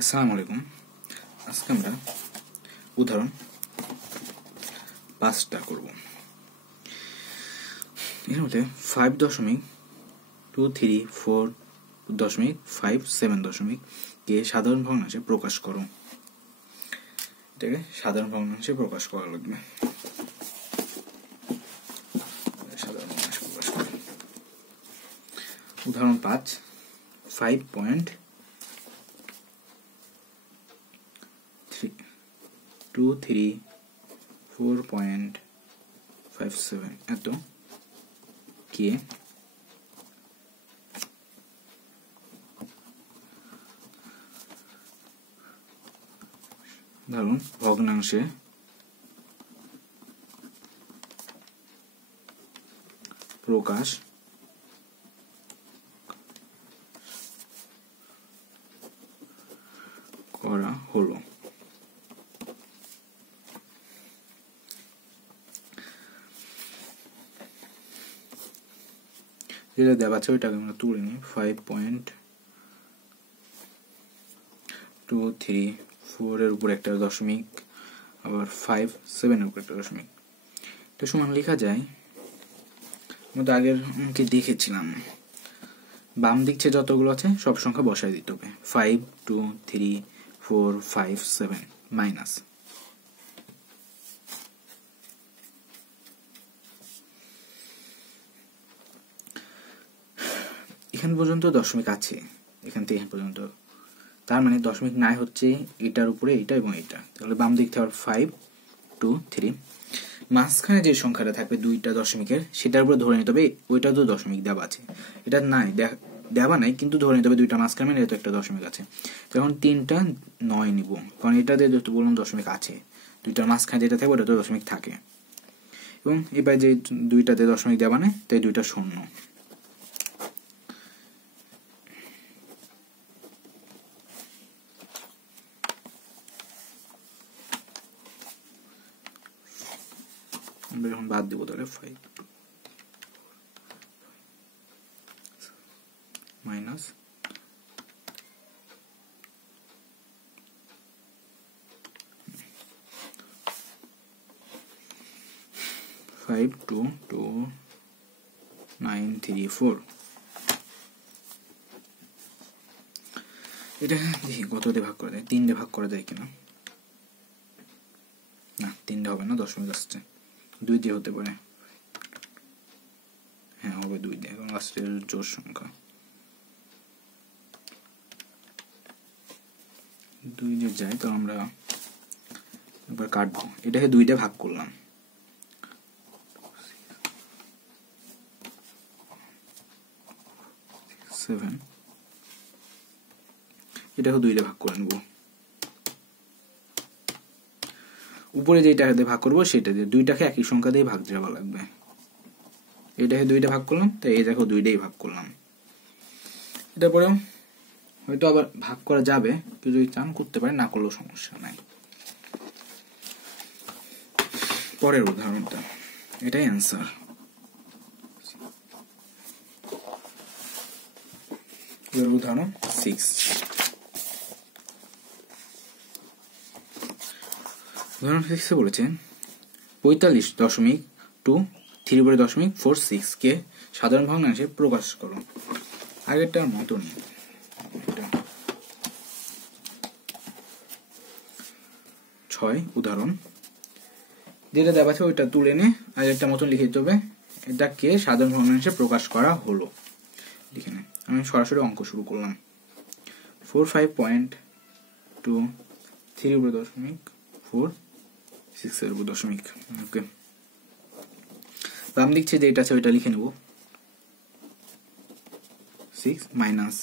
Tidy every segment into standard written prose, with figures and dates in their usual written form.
আসসালামু আলাইকুম। আজকে আমরা উদাহরণ 5টা করব। এর মধ্যে 5.234.57 কে সাধারণ ভগ্নাংশে প্রকাশ করো। এটাকে সাধারণ ভগ্নাংশে প্রকাশ করা লাগবে। সাধারণ ভগ্নাংশে প্রকাশ করা। উদাহরণ 5 5.234.57 এত কে ধরুন ভগ্নাংশে প্রকাশ করা হলো। যেটা দেওয়া আছে ওইটাকে আমরা তুলে নিই। 5.234 এর উপর একটা দশমিক, আবার 57 এর উপর একটা দশমিক। এটা সমান লেখা যায়, আমরা তো আগের অঙ্কে দেখেছিলাম, বাম দিকে যতগুলো আছে সব সংখ্যা বসায় দিতে হবে। 5 2 3 4 5 7 মাইনাস এখান পর্যন্ত দশমিক আছে, এখান থেকে এখান পর্যন্ত, তার মানে দশমিক নাই হচ্ছে এটার উপরে এটা এবং এটা। তাহলে বাম দিক থেকে 5 2 3, মাঝখানে যে সংখ্যাটা থাকবে দুইটা দশমিকের সেটার উপরে ধরে নিতে হবে ওইটা তো দশমিক দেওয়া আছে, এটা নাই দেওয়া নাই কিন্তু ধরে নিতে হবে দুইটা মাঝখানে যেহেতু একটা দশমিক আছে। তখন 3টা 9 নিব, কারণ এটাতে যেহেতু বললাম দশমিক আছে, দুইটার মাঝখানে যেটা থাকবে ওটা তো দশমিক থাকে। এবং এবার যে দুইটাতে দশমিক দেওয়া নেই তাই দুইটা শূন্য। আমরা এখন বাদ দিব, তাহলে 5 মাইনাস 5 2 2 9 3 4। এটা দেখি কত দিয়ে ভাগ করা যায়, 3 দিয়ে ভাগ করা যায় কিনা। না 3 দিয়ে হবে না, দশমিক আসছে, 2 দিয়ে হতে পারে। হ্যাঁ হবে 2 দিয়ে, কারণ লাস্টের জোড় সংখ্যা 2 দিয়ে যায়। তো আমরা এবার কাটবো, এটাকে 2 দিয়ে ভাগ করলাম, 7, এটাকে 2 দিয়ে ভাগ করে নেব। উপরে যেটাকে ভাগ করবো সেটা দিয়ে, দুইটাকে একই সংখ্যা দিয়ে ভাগ দেওয়া লাগবে। এটাকে 2 দিয়ে ভাগ করলাম, তাই এটাকে 2 দিয়েই ভাগ করলাম। এটা পরেও হয়তো আবার ভাগ করা যাবে, কেউ যদি চান করতে পারে, না করলেও সমস্যা নাই। পরের উদাহরণটা, এটাই অ্যান্সার। উদাহরণ 6। উদাহরণ 6 বলেছে 45.234.46 কে সাধারণ ভগ্নাংশে প্রকাশ করো। আগেরটার মতন 6 উদাহরণ, যেটা দেওয়া আছে ওইটা তুলে নে আগেরটার মতন লিখে দিতে হবে। এটাকে সাধারণ ভগ্নাংশে প্রকাশ করা হলো, লিখে নে। আমি সরাসরি অঙ্ক শুরু করলাম। 45.234.46 এর উপর দশমিক। ওকে, বাম দিক থেকে যেটা আছে ওইটা লিখে নেব। 6 মাইনাস,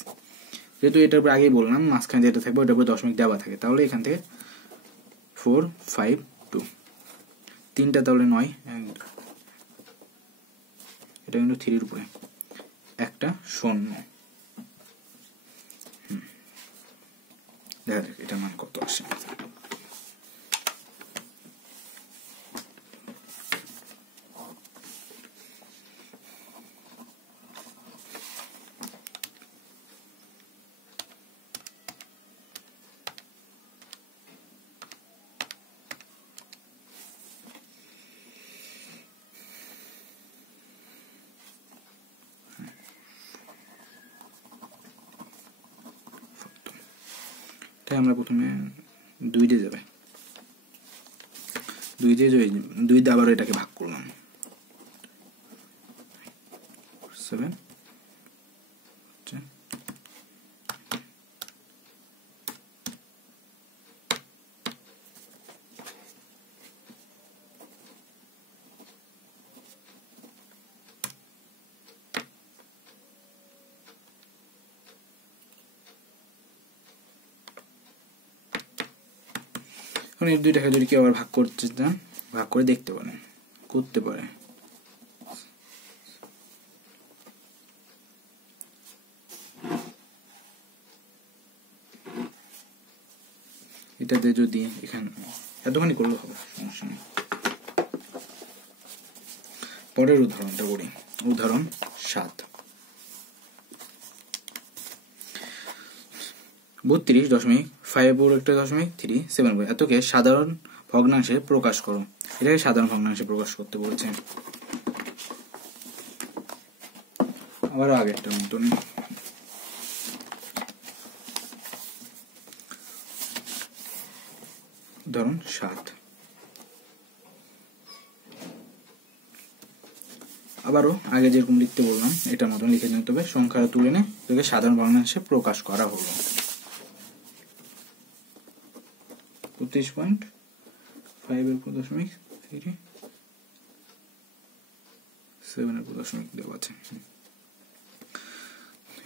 যেহেতু এটার উপর আগেই বললাম মাঝখানে যেটা থাকবে ওটার উপর দশমিক দেওয়া থাকে, তাহলে এখান থেকে 4 5 2, 3টা তাহলে 9, এটা কিন্তু 3 এর উপরে একটা শূন্য। দেখা যাক এটার মান কত আসে। তাই আমরা প্রথমে 2 দিয়ে যাবে, 2 দিয়ে আবার এটাকে ভাগ করলাম 7 এই দুইটাকে যদি কেউ আবার ভাগ করতে চান, ভাগ করে দেখতে পারেন, করতে পারে। এটাতে যদি এখানে এতখানি করলে হবে, সমস্যা নেই। পরের উদাহরণটা করি, উদাহরণ 7। 32.5 এতকে সাধারণ ভগ্নাংশে প্রকাশ করো। এটাকে সাধারণ ভগ্নাংশে প্রকাশ করতে বলছে। আবার আগেরটার মতন উদাহরণ 7। আবারও আগে যেরকম লিখতে বললাম এটার মতন লিখে নিতে হবে। সংখ্যা তুলে নে এটাকে সাধারণ ভগ্নাংশে প্রকাশ করা হলো। 32.5 এর 0.3 7 এর 0.3 দেওয়া আছে।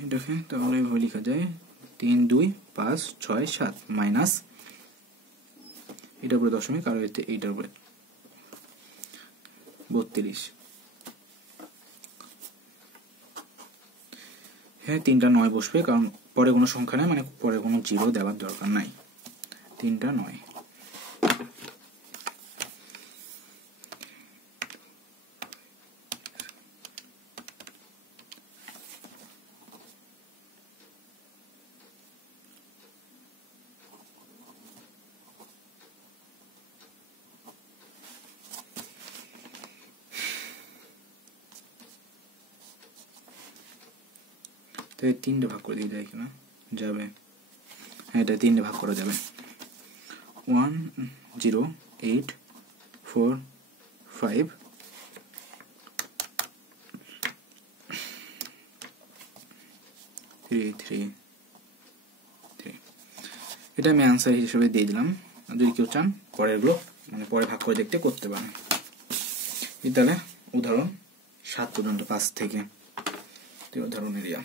এটাকে তাহলে এভাবে লেখা যায় 3 2 5 6 7 মাইনাস এটার উপরে দশমিক আর এইটার উপরে 32। হ্যাঁ 3টা 9 বসবে, কারণ পরে কোনো সংখ্যা নাই, মানে পরে কোনো জিরো দেওয়ার দরকার নাই। 3টা 9। তাই 3টে ভাগ করে দিয়ে যায় কিনা যাবে, হ্যাঁ এটা 3টে ভাগ করা যাবে। 1 0 8 4 5 3 3 3। এটা আমি আনসার হিসেবে দিয়ে দিলাম। যদি কেউ চান পরেরগুলো মানে পরে ভাগ করে দেখতে করতে পারেন। তাহলে উদাহরণ 7 পর্যন্ত 5 থেকে উদাহরণ এরিয়া।